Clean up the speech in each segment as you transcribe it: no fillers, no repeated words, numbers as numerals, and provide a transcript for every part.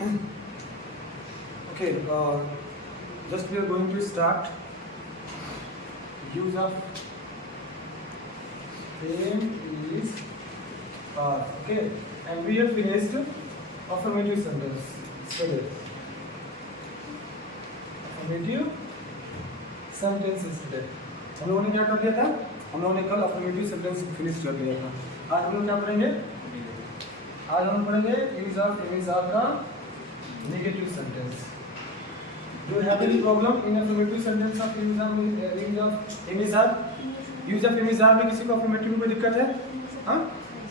Okay, just we are going to start use of same is okay, and we have finished affirmative sentence. Study affirmative sentences today. हम लोगों ने क्या कर लिया था? हम लोगों ने कल affirmative sentence फिनिश कर लिया था. आज हम लोग क्या पढ़ेंगे? आज हम पढ़ेंगे यूज ऑफ इमेज आर का negative sentence. Do you have any problem in affirmative sentence of use of image are? Use of am is are में किसी को affirmative में कोई दिक्कत है? हाँ,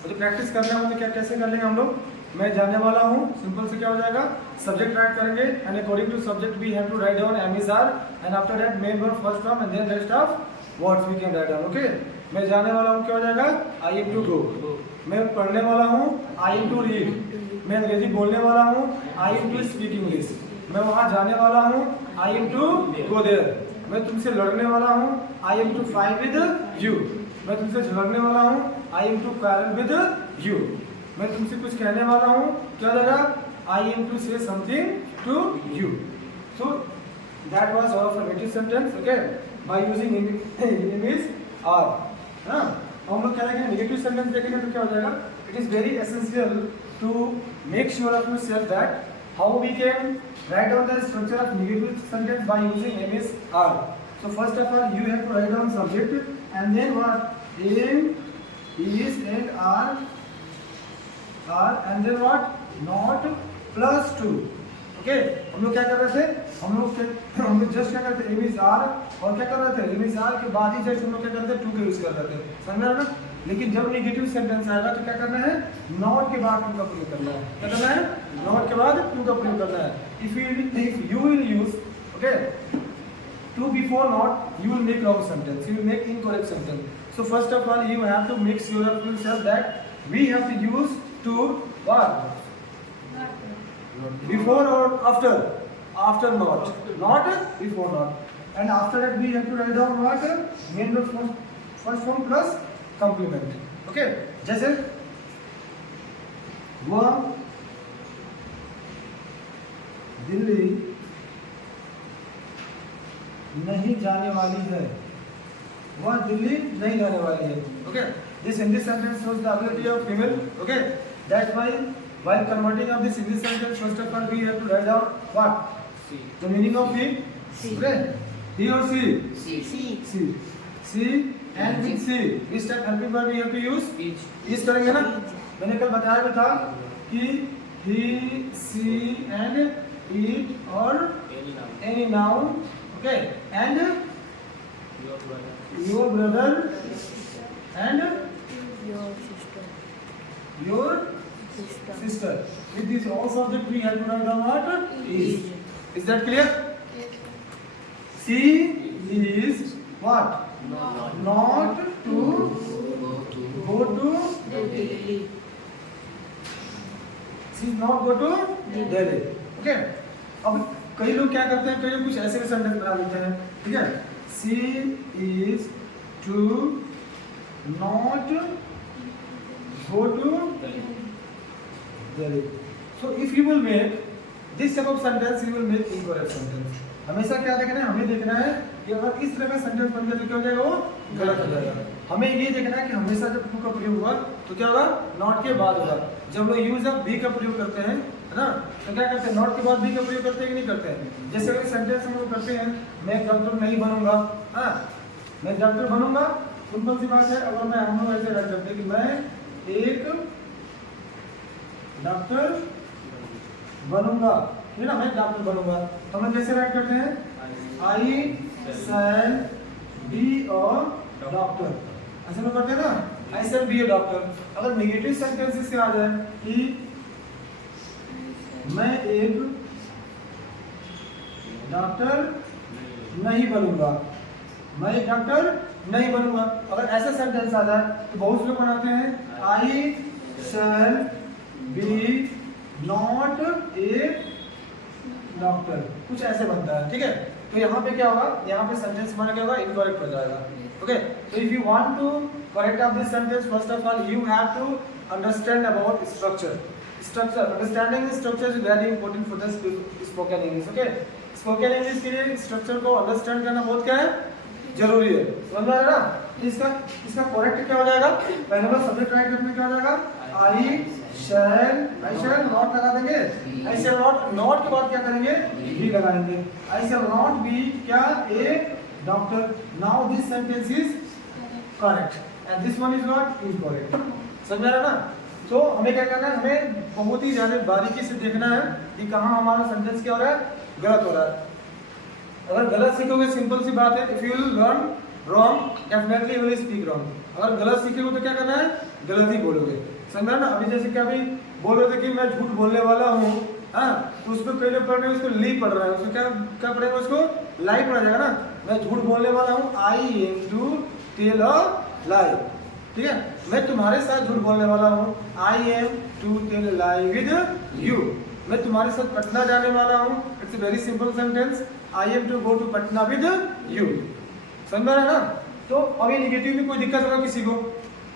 तो प्रैक्टिस करना हो तो क्या कैसे कर लेंगे हम लोग? मैं जाने वाला हूँ, सिंपल से क्या हो जाएगा? सब्जेक्ट राइट करेंगे and according to subject we have to write down am is are and after that main verb first form and then rest of what's we can write down. Okay, मैं जाने वाला हूँ क्या हो जाएगा? I am to go. मैं पढ़ने वाला हूँ, आई एम टू रीड. मैं अंग्रेजी बोलने वाला हूँ, I am to speak English. मैं वहाँ जाने वाला हूँ, I am to go there. मैं तुमसे लड़ने वाला हूँ, I am to fight with you. मैं तुमसे झगड़ने वाला हूँ, I am to quarrel with you. मैं तुमसे कुछ कहने वाला हूँ, क्या होगा? I am to say something to you. So that was our affirmative sentence. Okay, by using am is are. हाँ, हम लोग क्या देखेंगे? नेगेटिव सेंटेंस देखेंगे तो क्या हो जाएगा? It is very essential to make sure of yourself that how we can write down the structure of negative sentence by using image are. So first of all you have to write down subject and then what? Am, is and are and then what? Not plus to. Okay, हम लोग क्या कर रहे थे? हम लोग just क्या करते थे? इमेज आर और क्या कर रहे थे? इमेज आर के बाद ही जस्ट हम लोग क्या करते थे? टू का यूज कर रहे थे. समझ रहे हो ना? लेकिन जब नेगेटिव सेंटेंस आएगा तो क्या करना है? नॉट के बाद टू का प्रयोग करना है. क्या करना है? नॉट के बाद टू का प्रयोग करना है. If you will use okay to before not you will make wrong sentence, you will make incorrect sentence. So first of all you have to make sure of yourself that we have to use to what? Before or after? After not. Not before not. And after that we have to write down what? Main verb first form plus complement. Okay. जैसे वह दिल्ली नहीं जाने वाली है. वह दिल्ली नहीं जाने वाली है. Okay. This in this sentence shows the ability of female. Okay. That's why while converting of this in this sentence, first of all we have to write down what? C. The meaning of he? C. Okay. He or she? C. C. C and with C. Which type helping verb we have to use? Each. Is करेंगे ना? मैंने कल बताया भी था कि he, she and it or Any noun. any noun. Okay. And Your brother. your brother and Your sister. your sister. With this all subject we have to write down what? Is. Is that clear? She is what? Not to go to. Delhi. She is not go to Delhi. Okay. अब कई लोग क्या करते हैं? कई लोग कुछ ऐसे भी सेंटेंस बना देते हैं. ठीक है? She is to not go to Delhi. So if you will make this type of sentence, you will make incorrect sentence. हमेशा क्या देखना है? हमें देखना है कि अगर इस तरह का सेंटेंस बन गया तो क्या हो जाएगा? वो गलत हो जाएगा. हमें ये देखना है कि हमेशा जब टू का प्रयोग हुआ तो क्या होगा? नॉट के बाद होगा. जब लोग यूज ऑफ बी का प्रयोग करते हैं, है ना, तो क्या करते हैं? नॉट के बाद बी का प्रयोग करते हैं कि नहीं करते हैं? जैसे अगर सेंटेंस हम लोग करते हैं, मैं डॉक्टर नहीं बनूंगा. हाँ, मैं डॉक्टर बनूंगा. सिंपल सी बात है. अगर मैं हम लोग ऐसे रख सकते हैं कि मैं एक डॉक्टर बनूंगा, है ना, मैं डॉक्टर बनूंगा. तो हम कैसे राइट करते हैं? I shall be a doctor. ऐसे लोग करते हैं ना, आई शैल बी अ डॉक्टर. अगर नेगेटिव सेंटेंसेस क्या आ जाए कि मैं एक डॉक्टर नहीं बनूंगा, मैं एक डॉक्टर नहीं बनूंगा. अगर ऐसा सेंटेंस आ जाए तो बहुत से लोग बनाते हैं I shall be not a doctor. कुछ ऐसे बनता है. ठीक है? तो यहाँ पे क्या होगा? यहाँ पे सेंटेंस हमारा क्या होगा? इनकरेक्ट हो जाएगा. Okay, so if you want to correct up this sentence, first of all you have to understand about structure. Structure, understanding structure is very important for the spoken English. Okay, spoken English के लिए structure को understand करना बहुत क्या है, जरूरी है। समझ में आ रहा है ना? इसका करेक्ट क्या हो जाएगा, पहले बार सब्जेक्ट राइट करने क्या हो जाएगा, आई शैल नॉट लगा देंगे, आई शैल नॉट के बाद क्या करेंगे, बी लगाएंगे। आई शैल नॉट बी क्या, a doctor. Now this sentence is correct and this one is not incorrect. समझ में आ रहा है ना? तो हमें क्या करना है, हमें बहुत ही ज्यादा बारीकी से देखना है कि कहाँ हमारा सेंटेंस क्या हो रहा है, गलत हो रहा है। अगर गलत सीखोगे, सिंपल सी बात है, if you learn wrong definitely you will speak wrong. अगर गलत सीखोगे तो क्या करना है, गलत ही बोलोगे। समझ ना? अभी जैसे कि अभी बोल रहे थे कि मैं झूठ बोलने वाला हूँ, हाँ, तो उसको पहले पढ़ रहे हैं, उसको ली पढ़ रहा है, उसको क्या पढ़ेगा, उसको लाई पढ़ा जाएगा ना। मैं झूठ बोलने वाला हूँ, I am to tell a lie. ठीक है, मैं तुम्हारे साथ झूठ बोलने वाला हूँ, I am to tell lie with you. मैं तुम्हारे साथ पटना जाने वाला हूँ, it's a very simple sentence, I am to go to Patna with you. समझ में आ रहा है ना? तो अभी निगेटिव में कोई दिक्कत होगा किसी को,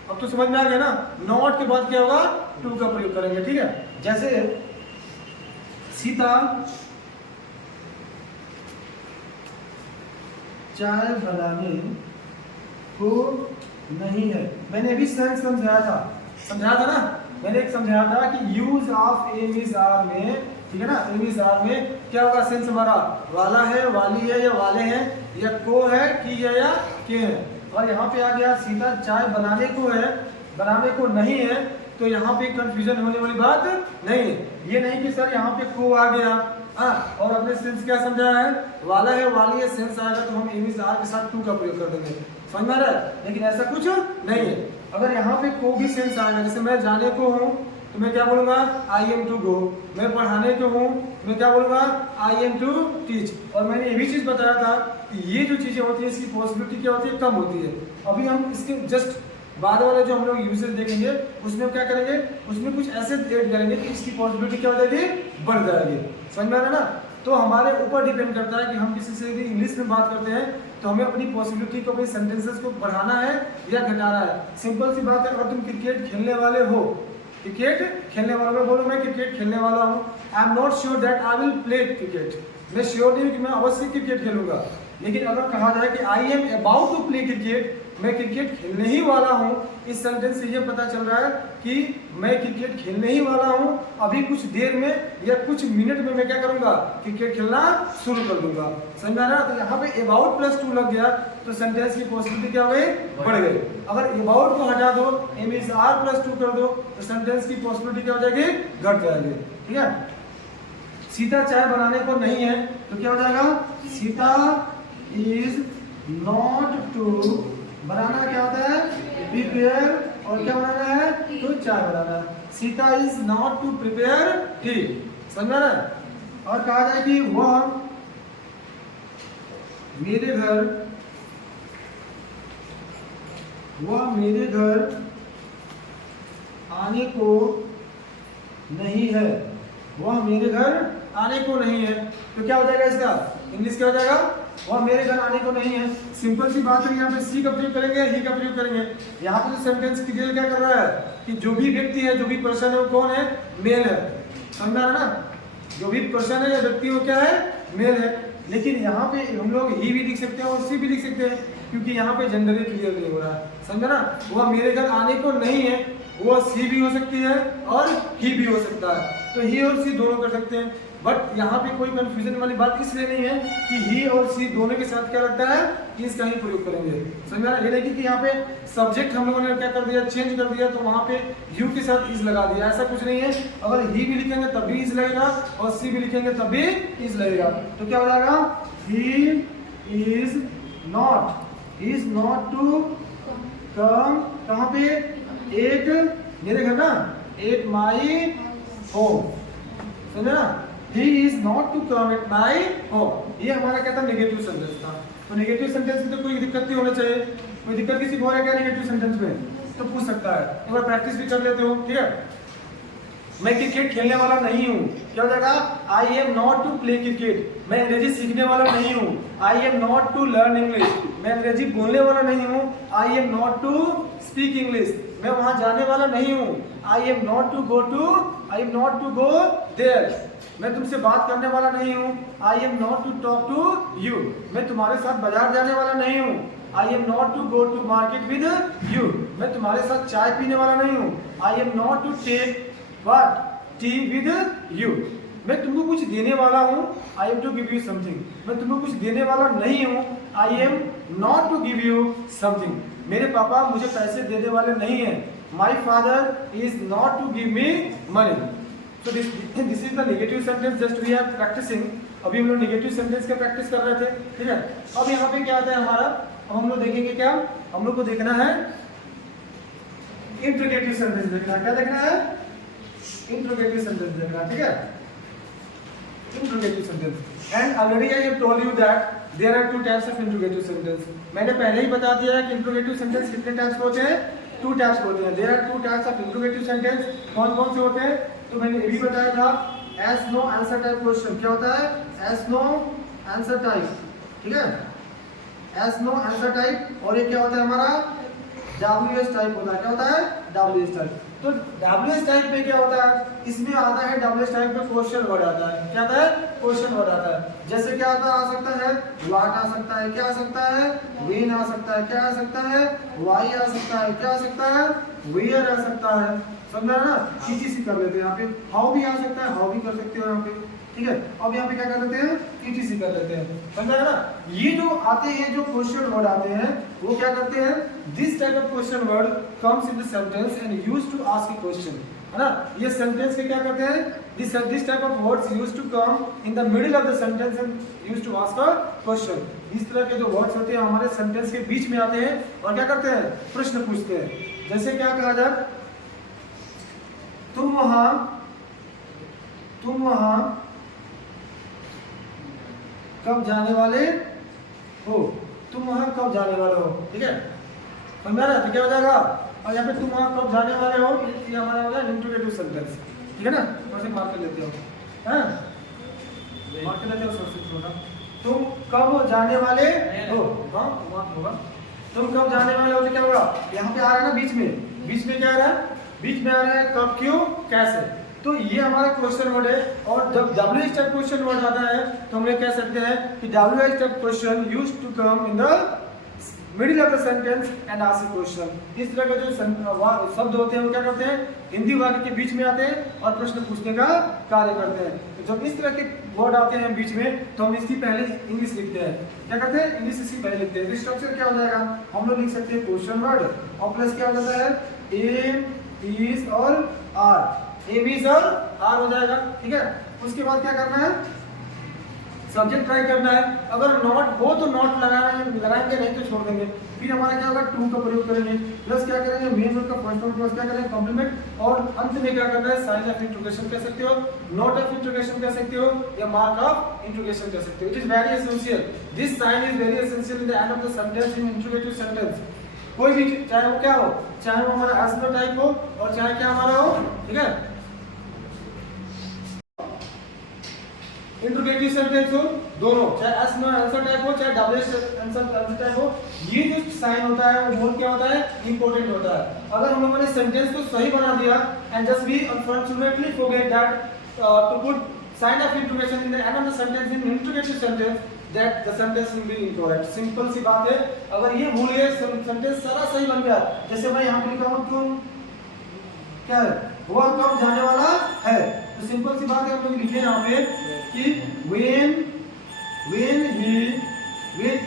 अब तो समझ में आ गया ना। नॉट के बाद क्या होगा, टू का प्रयोग करेंगे। ठीक है, जैसे सीता चाय बनाने को नहीं है, मैंने अभी सेंस समझाया था ना, मैंने एक समझाया था कि use of am is are में, ठीक है ना, एम इज आर में क्या होगा, सेंस हमारा वाला है, वाली है या वाले हैं, या को है, की है या के है। और यहाँ पे आ गया सीता चाय बनाने को है, बनाने को नहीं है, तो यहाँ पे कंफ्यूजन होने वाली बात नहीं है। ये नहीं कि सर यहाँ पे को आ गया, हाँ, और अपने सेंस क्या समझाया है, वाला है, वाली है, सेंस आएगा तो हम एम इज आर के साथ टू का प्रयोग कर देंगे। समझ में आ रहा है? लेकिन ऐसा कुछ नहीं है। अगर यहाँ पे को भी सेंस आएगा, जैसे मैं जाने को हूँ तो मैं क्या बोलूंगा, आई एम टू गो। मैं पढ़ाने को हूँ तो मैं क्या बोलूंगा, आई एम टू टीच। और मैंने ये भी चीज बताया था कि ये जो चीजें होती है इसकी पॉसिबिलिटी क्या होती है, कम होती है। अभी हम इसके जस्ट बाद वाले जो हम लोग यूजेस देखेंगे उसमें क्या करेंगे, उसमें कुछ ऐसे ऐड करेंगे कि इसकी पॉसिबिलिटी क्या हो जाएगी, बढ़ जाएगी। समझ में आ रहा है ना? तो हमारे ऊपर डिपेंड करता है कि हम किसी से भी इंग्लिश में बात करते हैं तो हमें अपनी पॉसिबिलिटी को, अपनी सेंटेंसेस को बढ़ाना है या घटाना है। सिंपल सी बात है, अगर तुम क्रिकेट खेलने वाले हो, क्रिकेट खेलने वाला, मैं बोलूँ मैं क्रिकेट खेलने वाला हूँ, I am not sure that I will play cricket, मैं श्योर नहीं हूँ कि मैं अवश्य क्रिकेट खेलूंगा। लेकिन अगर कहा जाए कि I am about to play cricket, मैं क्रिकेट खेलने ही वाला हूँ, इस सेंटेंस से ये पता चल रहा है कि मैं क्रिकेट खेलने ही वाला हूँ, अभी कुछ देर में या कुछ मिनट में मैं क्या करूंगा, क्रिकेट खेलना शुरू कर दूंगा। समझ में आ रहा है? तो यहाँ पे अबाउट प्लस टू लग गया तो सेंटेंस की पॉसिबिलिटी क्या हो गई, बढ़ गई। अगर अबाउट को हटा दो, am is are plus to कर दो तो सेंटेंस की पॉसिबिलिटी क्या हो जाएगी, घट जाएगी। ठीक है, सीता चाय बनाने को नहीं है तो क्या हो जाएगा, सीता इज नॉट टू, बनाना क्या होता है, प्रिपेयर, और क्या बनाना है, तो चाय बनाना है। Sita is not to prepare tea. समझ रहा है? और कहा जाए कि वह मेरे घर आने को नहीं है, वह मेरे घर आने को नहीं है, तो क्या हो जाएगा इसका इंग्लिश क्या हो जाएगा, वह मेरे घर आने को नहीं है। सिंपल सी बात है, यहाँ पे सी का प्रयोग करेंगे, ही का प्रयोग करेंगे। यहाँ पे जो सेंटेंस क्लियर क्या कर रहा है कि जो भी व्यक्ति है, जो भी पर्सन है वो कौन है, मेल है। समझ रहा है ना? जो भी पर्सन है या व्यक्ति वो क्या है, मेल है। लेकिन यहाँ पे हम लोग ही भी लिख सकते हैं और सी भी लिख सकते हैं, क्योंकि यहाँ पे जेंडर क्लियर नहीं हो रहा है। समझा ना? वह मेरे घर आने को नहीं है, वो सी भी हो सकती है और ही भी हो सकता है, तो ही और सी दोनों कर सकते हैं। बट यहाँ पे कोई कंफ्यूजन वाली बात इसलिए नहीं है कि ही और सी दोनों के साथ क्या लगता है, इसका ही प्रयोग करेंगे। समझा? ये नहीं कि यहाँ पे सब्जेक्ट हम लोगों ने क्या कर दिया, चेंज कर दिया, तो वहाँ पे यू के साथ इज लगा दिया, ऐसा कुछ नहीं है। अगर ही भी लिखेंगे तब भी इज लगेगा और सी भी लिखेंगे तब भी इज लगेगा, तो क्या हो जाएगा, he is not to come, कहाँ पे, एट मेरे घर ना, एट माई होम। समझे ना? He is not to come at my home। ये हमारा क्या था, नेगेटिव सेंटेंस था। तो नेगेटिव सेंटेंस में तो कोई दिक्कत नहीं होना चाहिए। कोई दिक्कत किसी को है क्या नेगेटिव सेंटेंस में, तो पूछ सकता है। एक बार प्रैक्टिस भी कर लेते हो, ठीक है। मैं क्रिकेट खेलने वाला नहीं हूँ, क्या हो जाएगा, I am not to play cricket. मैं अंग्रेजी सीखने वाला नहीं हूँ, I am not to learn English. मैं अंग्रेजी बोलने वाला नहीं हूँ, I am not to speak English. मैं वहां जाने वाला नहीं हूँ, I am not to go to I am not to go there, मैं तुमसे बात करने वाला नहीं हूँ। I am not to talk to you, मैं तुम्हारे साथ बाजार जाने वाला नहीं हूँ। I am not to go to market with you, मैं तुम्हारे साथ चाय पीने वाला नहीं हूँ। I am not to take what tea with you, मैं तुमको कुछ देने वाला हूँ। I am to give you something, मैं तुमको कुछ देने वाला नहीं हूँ। I am not to give you something, मेरे पापा मुझे पैसे देने वाले नहीं हैं। My father is not to give me money. तो this is the negative sentence just we are practising. अभी हम लोग नेगेटिव सेंटेंस का प्रैक्टिस कर रहे थे, ठीक है। अब यहाँ पे क्या आता है हमारा, अब हम लोग देखेंगे क्या, हम लोग को देखना है इंट्रोगेटिव सेंटेंस देखना है। क्या देखना है? इंट्रोगेटिव सेंटेंस देखना है, ठीक है। Interrogative sentence and already I have told you that there are two types of interrogative sentence. मैंने पहले ही बता दिया है कि इंट्रोगेटिव सेंटेंस कितने टाइप्स के होते हैं, 2 टाइप्स के होते हैं। There are 2 types of interrogative sentence. कौन कौन से होते हैं? तो मैंने ये भी बताया था, yes no answer type question. क्या होता है? एस नो आंसर टाइप, ठीक है, एस नो आंसर टाइप। और ये क्या होता है हमारा? WS टाइप होता है। क्या होता है? WS type. तो WS टाइप में क्या होता है, इसमें आता है WS टाइप में क्वेश्चन वर्ड आता है। क्या आता है? क्वेश्चन वर्ड आता है। जैसे क्या आता आ सकता है? व्हाट आ सकता है, क्या आ सकता है? व्हेन आ सकता है, क्या आ सकता है? व्हाई आ सकता है, क्या आ सकता है? वेयर आ सकता है। समझा ना? ETC कर लेते हैं यहाँ पे। हाउ भी आ सकता है, हाउ भी कर सकते हो यहाँ पे, ठीक है। अब यहाँ पे क्या कर लेते हैं? ETC कर लेते हैं। समझा ना? ये जो आते हैं, जो क्वेश्चन वर्ड आते हैं, वो क्या करते हैं? This type of question word comes in the sentence and used to ask a question, है ना। ये सेंटेंस के क्या करते हैं? This type of words used to come in the middle of the sentence and used to ask a question. इस तरह के जो वर्ड्स होते हैं हमारे सेंटेंस के बीच में आते हैं और क्या करते हैं? प्रश्न पूछते हैं। जैसे क्या कहा जाए, तुम वहां कब जाने वाले हो, तुम वहां कब जाने वाले हो, ठीक है। समझा ना? तो क्या हो जाएगा, और यहाँ पे तुम वहां कब जाने वाले हो, ये हमारा होगा इंट्रोगेटिव सेंटेंस, ठीक है ना। वैसे मार्क कर लेते हो, हैं मार्क कर लेते हो सबसे छोटा। तुम कब जाने वाले हो, हाँ मार्क होगा। तुम कब जाने वाले हो तो क्या होगा, यहाँ पे आ रहा है ना बीच में क्या आ रहा है? बीच में आ रहा है कब, क्यों, कैसे। तो ये हमारा क्वेश्चन वर्ड है। और जब WH टाइप क्वेश्चन वर्ड आता है तो हम लोग कह सकते हैं कि WH type question used to come in the middle of the sentence and ask a question. इस तरह के जो शब्द होते हैं वो क्या करते हैं? हिंदी वाक्य के बीच में आते हैं और प्रश्न पूछने का कार्य करते हैं। तो जब इस तरह के वर्ड आते हैं बीच में तो हम इसकी पहले इंग्लिश लिखते हैं। क्या करते हैं? इंग्लिश इसकी पहले लिखते हैं। तो स्ट्रक्चर क्या हो जाएगा, हम लोग लिख सकते हैं क्वेश्चन वर्ड और प्लस क्या हो जाता है? एम, इज और आर। एम, इज और आर हो जाएगा, ठीक है। उसके बाद क्या करना है? सब्जेक्ट ट्राई करना है। अगर नॉट हो तो नॉट लगाएंगे, नहीं तो छोड़ देंगे। फिर हमारा क्या होगा? टू का प्रयोग करेंगे। प्लस क्या करेंगे? मेन वर्ड का फर्स्ट फॉर्म प्लस क्या करेंगे? कॉम्प्लीमेंट। और अंत में क्या करना है? साइन ऑफ इंट्रोगेशन कह सकते हो, नोट ऑफ इंट्रोगेशन कह सकते हो, या मार्क ऑफ इंट्रोगेशन कह सकते हो। It is very essential, this sign is very essential in the end of the sentence in interrogative sentence. कोई भी चाहे वो क्या हो, चाहे वो हमारा एस टाइप हो और चाहे क्या हमारा हो, ठीक है, इंट्रोगेटिव सेंटेंस हो, दोनों, चाहे एस नो आंसर टाइप हो चाहे WH आंसर टाइप हो, ये जो साइन होता है वो बहुत क्या होता है? इंपॉर्टेंट होता है। अगर हम लोगों ने सेंटेंस को सही बना दिया and just we unfortunately forget that to put sign of interrogation in the end of the sentence in interrogative sentence, that the sentence will be incorrect. Simple सी बात है, अगर ये भूल गए सेंटेंस सारा सही बन गया। जैसे मैं यहाँ पे लिखा हूँ तुम क्या है, वह कब जाने वाला है, तो सिंपल सी बात है, हम लोग लिखे यहाँ पे कि when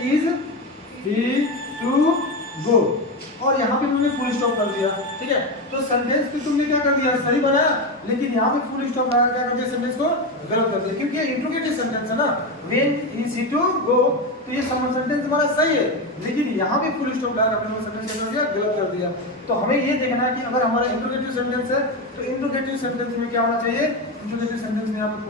is he to go, और यहाँ पे तुमने फुल स्टॉप कर दिया, ठीक है। तो सेंटेंस को तुमने क्या कर दिया? सही बनाया, लेकिन यहाँ पे फुल स्टॉप लगा क्या कर दिया? सेंटेंस को गलत कर दिया, क्योंकि ये इंट्रोगेटिव सेंटेंस है ना। when is he to go, तो ये सेंटेंस हमारा सही है, लेकिन यहाँ पे फुल स्टॉप लगा कर सेंटेंस क्या कर दिया? गलत कर दिया। तो हमें ये देखना है कि अगर हमारा इंट्रोगेटिव सेंटेंस है तो इंट्रोगेटिव सेंटेंस में क्या होना चाहिए? इंट्रोगेटिव सेंटेंस में यहाँ पे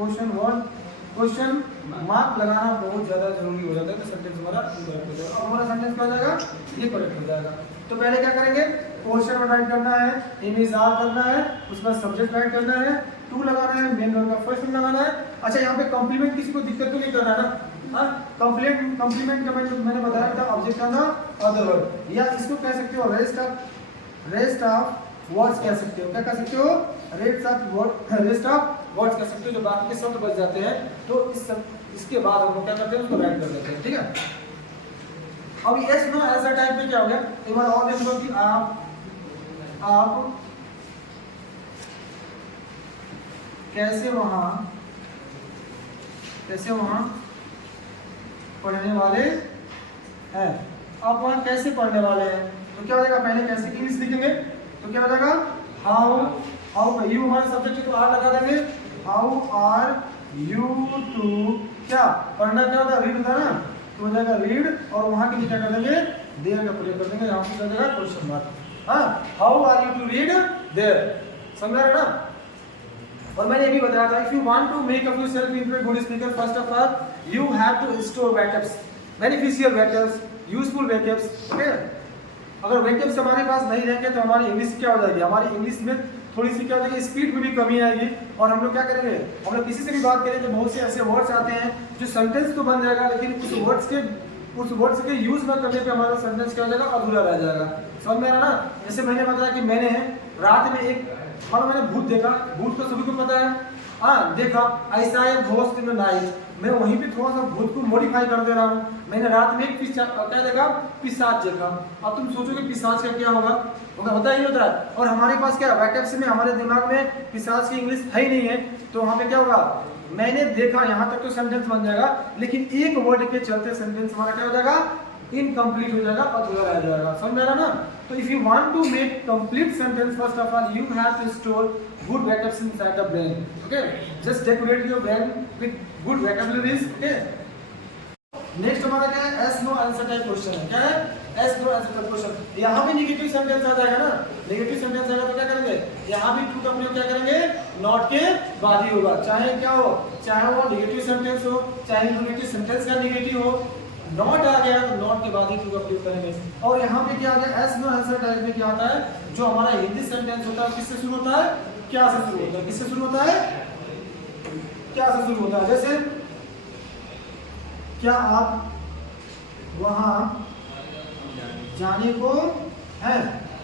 क्वेश्चन मार्क लगाना बहुत ज्यादा जरूरी हो जाता है, तो सेंटेंस हमारा करेक्ट हो जाएगा। अब हमारा सेंटेंस क्या हो जाएगा? ये करेक्ट हो जाएगा। तो पहले क्या करेंगे? क्वेश्चन वर्ड राइट करना है, इमेज आर करना है, उसका सब्जेक्ट राइट करना है, टू लगाना है, मेन वर्ब का फर्स्ट फॉर्म लगाना है। अच्छा, यहाँ पे कॉम्प्लीमेंट किसी को दिक्कत तो नहीं करना है ना? हाँ, कॉम्प्लीमेंट का मैंने बताया था ऑब्जेक्ट का ना अदर वर्ड, या इसको कह सकते हो रेस्ट ऑफ वर्ड्स कह सकते हो। क्या कह सकते हो? रेस्ट ऑफ वर्ड्स कह सकते हो, जो बाकी के शब्द बच जाते हैं तो इसके बाद हम लोग क्या करते हैं, उसको राइट कर देते हैं। ठीक है, अब यस नो ऐसा टाइप में क्या हो गया, एक बार और देख लो कि आप कैसे वहां पढ़ने वाले हैं। आप वहां कैसे पढ़ने वाले हैं तो क्या हो जाएगा, पहले कैसे की इंग्लिश लिखेंगे तो क्या हो जाएगा, हाउ यू हमारा सब्जेक्ट है तो आर लगा देंगे, हाउ आर यू टू, क्या पढ़ना क्या होता है, रीड होता है ना, तो हो जाएगा रीड, और वहां के लिए क्या कर देंगे, देयर का प्रयोग कर देंगे, यहाँ पे क्या हो जाएगा क्वेश्चन मार्क। हाँ, how are you to read there, समझ रहे ना। और मैंने ये भी बताया था, if you want to make up yourself into a good speaker, first of all you have to store backups, beneficial backups, useful backups. Okay, अगर बैकअप्स हमारे पास नहीं रहेंगे तो हमारी इंग्लिश क्या हो जाएगी, हमारी इंग्लिश में थोड़ी सी क्या हो जाएगी, स्पीड में भी कमी आएगी। और हम लोग क्या करेंगे, हम लोग किसी से भी बात करेंगे, बहुत से ऐसे वर्ड्स आते हैं जो सेंटेंस तो बन जाएगा, लेकिन उस वर्ड्स के यूज न करने पे हमारा सेंटेंस क्या हो जाएगा, अधूरा रह जाएगा। समझ में आ रहा ना। जैसे मैंने बताया कि मैंने रात में मैंने भूत देखा, भूत तो सभी को पता है, हाँ देखा, ऐसा है घोस्ट इन द नाइट, मैं वहीं पे थोड़ा सा भूत को मॉडिफाई कर दे रहा हूँ। मैंने रात में एक क्या देखा, पिशाच देखा। अब तुम सोचोगे पिशाच का क्या होगा, होता ही नहीं होता है। और हमारे पास क्या बैकअप्स में, हमारे दिमाग में पिशाच की इंग्लिश है ही नहीं है, तो वहाँ पे क्या होगा, मैंने देखा, यहाँ तक तो सेंटेंस बन जाएगा, लेकिन एक वर्ड के चलते सेंटेंस हमारा क्या हो जाएगा, इनकम्प्लीट हो जाएगा, अधूरा रह जाएगा। समझ में आ रहा ना। तो if you want to make complete sentence, first of all you have to store good backups inside the brain. Okay, just decorate your brain with good vocabularies. Okay, next हमारा क्या है, yes no answer type question है। क्या है, yes no answer type question. यहाँ भी negative sentence आ जाएगा ना, नेगेटिव सेंटेंस आएगा तो क्या करेंगे, यहाँ भी टू का प्रयोग क्या करेंगे, नॉट के बाद ही होगा। चाहे क्या हो, चाहे वो नेगेटिव सेंटेंस हो, चाहे नेगेटिव सेंटेंस का नेगेटिव हो, नॉट आ गया तो नॉट के बाद ही टू का प्रयोग करेंगे। और यहाँ पे क्या आ गया, एस नो आंसर टाइप में क्या होता है, जो हमारा हिंदी सेंटेंस होता है किससे शुरू होता है, क्या से शुरू होता है, किससे शुरू होता है, क्या से शुरू होता है। जैसे क्या आप वहां जाने को है,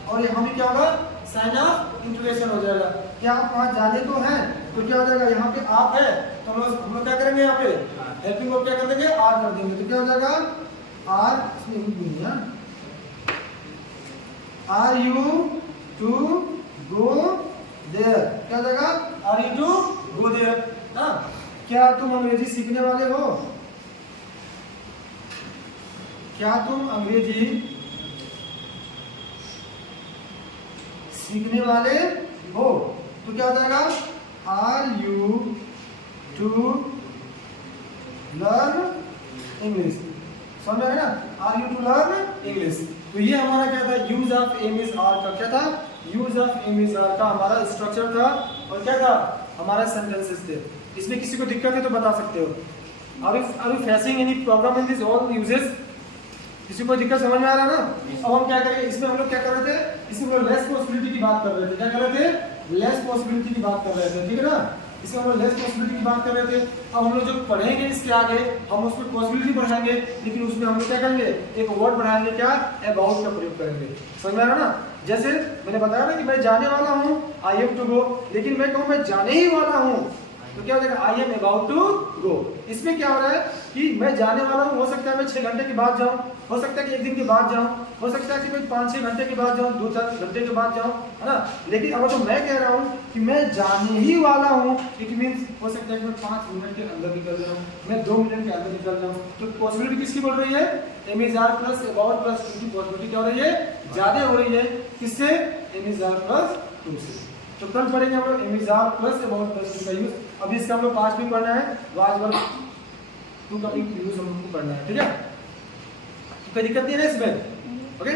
और यहाँ भी क्या होगा, साइन ऑफ इंटरेक्शन हो जाएगा। क्या आप वहां जाने को है तो क्या हो जाएगा, यहाँ पे आप है तो हम लोग क्या करेंगे, यहाँ पे हेल्पिंग वर्ब क्या कर देंगे, आर कर देंगे, तो क्या हो जाएगा, आर, इसमें नहीं है, are you to go there, क्या हो जाएगा, are you to go there. हाँ, क्या तुम अंग्रेजी सीखने वाले हो, क्या तुम अंग्रेजी सीखने वाले हो, तो क्या हो जाएगा, are you to learn English. समझ में ना, are you to learn English. तो ये हमारा क्या था, use of am is are का क्या था, use of am is are का हमारा स्ट्रक्चर था, और क्या था, हमारा सेंटेंसेस थे। इसमें किसी को दिक्कत है तो बता सकते हो। Are you facing any problem in this all uses, किसी को दिक्कत समझ में आ रहा है ना। अब हम क्या करेंगे, इसमें हम लोग क्या कर रहे थे, इसमें हम लोग लेस पॉसिबिलिटी की बात कर रहे थे। क्या कर रहे थे, लेस पॉसिबिलिटी की बात कर रहे थे, ठीक है ना। इसमें हम लोग लेस पॉसिबिलिटी की बात कर रहे थे। अब हम लोग जो पढ़ेंगे इसके आगे, हम उसमें पॉसिबिलिटी बढ़ाएंगे, लेकिन उसमें हम लोग क्या करेंगे, एक वर्ड बढ़ाएंगे, क्या, अबाउट का प्रयोग करेंगे। समझ में आ रहा ना। जैसे मैंने बताया ना कि मैं जाने वाला हूँ, आई एम टू गो, लेकिन मैं कहूँ मैं जाने ही वाला हूँ तो क्या हो जाएगा, I am about to go. इसमें क्या हो रहा है कि मैं जाने वाला हूँ, हो सकता है मैं 6 घंटे के बाद जाऊँ, हो सकता है कि 1 दिन के बाद जाऊँ, हो सकता है कि मैं 5-6 घंटे के बाद जाऊँ, 2-4 घंटे के बाद जाऊँ, है ना। लेकिन अगर तो मैं कह रहा हूँ कि मैं जाने ही वाला हूँ, इट मीन्स हो सकता है कि मैं 5 मिनट के अंदर निकल जाऊँ, मैं 2 मिनट के अंदर निकल जाऊँ। तो पॉसिबिलिटी किसकी बढ़ रही है, am is are plus about plus to की पॉसिबिलिटी क्या हो रही है, ज्यादा हो रही है। किससे, am is are plus to से। तो कल पढ़ेंगे हम लोग am is are plus about plus to का यूज। अभी इसका हम लोग पास्ट भी पढ़ना है, वाज वर्ब टू का भी यूज हम लोग को पढ़ना है, ठीक है। कोई दिक्कत नहीं है ना इसमें, ओके।